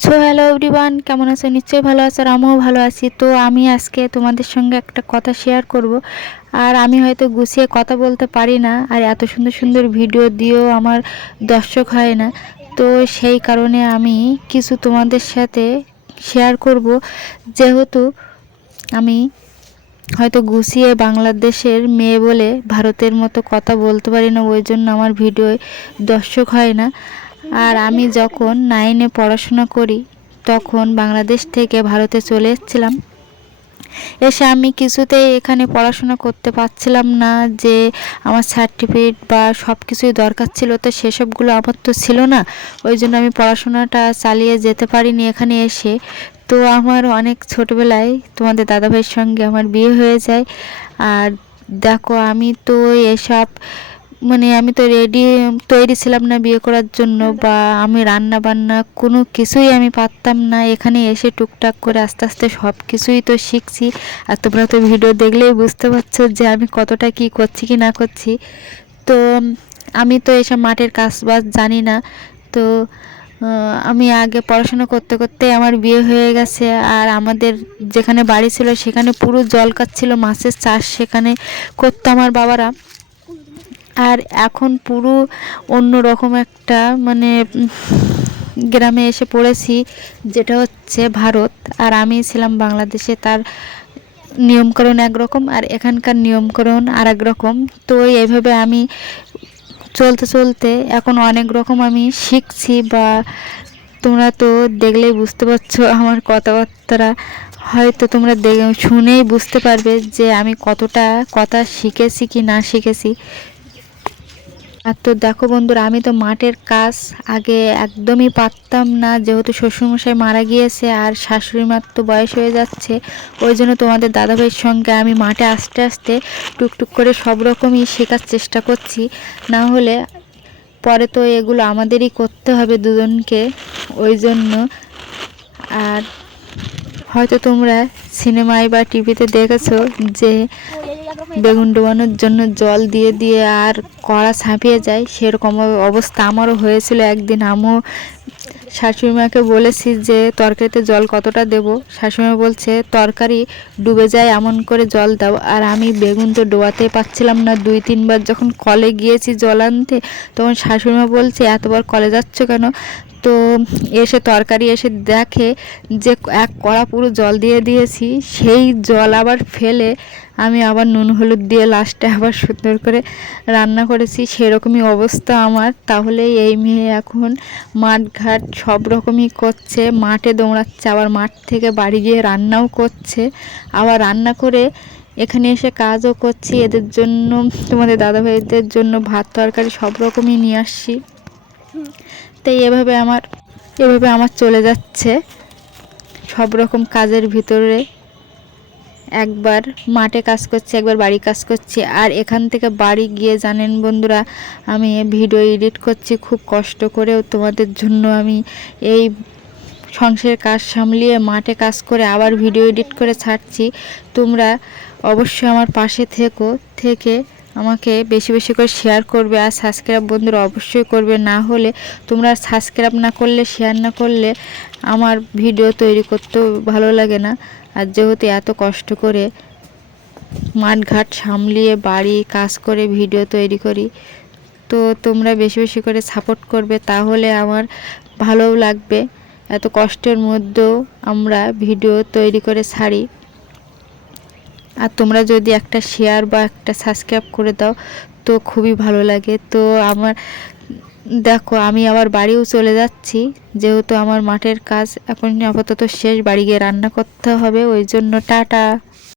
So hello everyone কেমন আছো? নিশ্চয়ই ভালো আছো আর আমিও ভালো আছি। তো আমি আজকে তোমাদের সঙ্গে একটা কথা শেয়ার করব। আর আমি হয়তো গুছিয়ে কথা বলতে পারি না, আর এত সুন্দর সুন্দর ভিডিও দিয়েও আমার দর্শক হয় না। তো সেই কারণে আমি কিছু তোমাদের সাথে শেয়ার করব। যেহেতু আমি হয়তো গুছিয়ে বাংলাদেশের মেয়ে বলে ভারতের মতো কথা বলতে পারি না, ওই জন্য আমার ভিডিওয় দর্শক হয় না। আর আমি যখন নাইনে পড়াশোনা করি, তখন বাংলাদেশ থেকে ভারতে চলে এসেছিলাম। এসে আমি কিছুতেই এখানে পড়াশোনা করতে পারছিলাম না, যে আমার সার্টিফিকেট বা সব কিছুই দরকার ছিল, তো সেসবগুলো আমার তো ছিল না। ওই জন্য আমি পড়াশোনাটা চালিয়ে যেতে পারিনি এখানে এসে। তো আমার অনেক ছোটোবেলায় তোমাদের দাদাভাইয়ের সঙ্গে আমার বিয়ে হয়ে যায়। আর দেখো, আমি তো এসব মানে আমি তো রেডি তৈরি ছিলাম না বিয়ে করার জন্য বা আমি রান্না বান্না কোনো কিছুই আমি পারতাম না। এখানে এসে টুকটাক করে আস্তে আস্তে সব কিছুই তো শিখছি। আর তোমরা তো ভিডিও দেখলেই বুঝতে পারছ যে আমি কতটা কি করছি কি না করছি। তো আমি তো এসব মাঠের কাজ বাজ জানি না। তো আমি আগে পড়াশোনা করতে করতে আমার বিয়ে হয়ে গেছে। আর আমাদের যেখানে বাড়ি ছিল সেখানে পুরো জল কাচ্ছিল মাছের চাষ সেখানে করতো আমার বাবারা। আর এখন পুরো অন্য রকম একটা মানে গ্রামে এসে পড়েছি, যেটা হচ্ছে ভারত। আর আমি ছিলাম বাংলাদেশে, তার নিয়মকরণ একরকম আর এখানকার নিয়মকরণ আর এক রকম তো এইভাবে আমি চলতে চলতে এখন অনেক রকম আমি শিখছি বা তোমরা তো দেখলেই বুঝতে পারছ আমার কথাবার্তা হয়তো তোমরা শুনেই বুঝতে পারবে যে আমি কতটা কথা শিখেছি কি না শিখেছি। আর তো দেখো বন্ধুরা, আমি তো মাঠের কাজ আগে একদমই পারতাম না। যেহেতু শ্বশুরমশাই মারা গিয়েছে আর শাশুড়ি মার তো বয়স হয়ে যাচ্ছে, ওই জন্য তোমাদের দাদাভাইয়ের সঙ্গে আমি মাঠে আস্তে আস্তে টুকটুক করে সব রকমই শেখার চেষ্টা করছি। না হলে পরে তো এগুলো আমাদেরই করতে হবে দুজনকে, ওই জন্য। আর হয়তো তোমরা সিনেমায় বা টিভিতে দেখেছ যে বেগুন ডোবানোর জন্য জল দিয়ে দিয়ে আর কড়া ছাপিয়ে যায়, সেরকম অবস্থা আমারও হয়েছিল একদিন। আমিও শাশুড়িমাকে বলেছি যে, তরকারিতে জল কতটা দেব? শাশুড়িমা বলছে, তরকারি ডুবে যায়, এমন করে জল দাও। আর আমি বেগুন তো ডোবাতেই পাচ্ছিলাম না। দুই, তিনবার যখন কলে গিয়েছি জল আনতে, তখন শাশুড়িমা বলছে, এতবার কলে যাচ্ছ কেন? তো এসে তরকারি এসে দেখে যে এক কড়া পুরো জল দিয়ে দিয়েছি, সেই জল আবার ফেলে আমি আবার নুন, হলুদ দিয়ে লাস্টে আবার সুন্দর করে রান্না করেছি, সেরকমই অবস্থা আমার। তাহলে এই মেয়ে এখন মাঠ ঘাট সব রকমই করছে, মাঠে দৌড়াচ্ছে, আবার মাঠ থেকে বাড়ি গিয়ে রান্নাও করছে। আবার রান্না করে এখানে এসে কাজও করছি, এদের জন্য, তোমাদের দাদাভাইদের জন্য ভাত, তরকারি সব রকমই নিয়ে আসছি। তাই এভাবে আমার এভাবে আমার চলে যাচ্ছে। সব রকম কাজের ভিতরে একবার মাঠে কাজ করছি, একবার বাড়ি কাজ করছি। আর এখান থেকে বাড়ি গিয়ে জানেন বন্ধুরা, আমি ভিডিও এডিট করছি, খুব কষ্ট করেও তোমাদের জন্য আমি এই সংসারের কাজ সামলিয়ে মাঠে কাজ করে আবার ভিডিও এডিট করে ছাড়ছি। তোমরা অবশ্যই আমার পাশে থেকো, থেকে আমাকে বেশি বেশি করে শেয়ার করবে আর সাবস্ক্রাইব বন্ধুরা অবশ্যই করবে। না হলে তোমরা সাবস্ক্রাইব না করলে শেয়ার না করলে আমার ভিডিও তৈরি করতেও ভালো লাগে না। আর যেহেতু এত কষ্ট করে মাঠঘাট সামলিয়ে, বাড়ি, কাজ করে ভিডিও তৈরি করি, তো তোমরা বেশি বেশি করে সাপোর্ট করবে, তাহলে আমার ভালোও লাগবে। এত কষ্টের মধ্যেও আমরা ভিডিও তৈরি করে ছাড়ি আর তোমরা যদি একটা শেয়ার বা একটা সাবস্ক্রাইব করে দাও, তো খুবই ভালো লাগে। তো আমার, দেখো, আমি আবার বাড়িও চলে যাচ্ছি। যেহেতু আমার মাঠের কাজ এখন আপাতত শেষ, বাড়ি গিয়ে রান্না করতে হবে। ওই জন্য টাটা।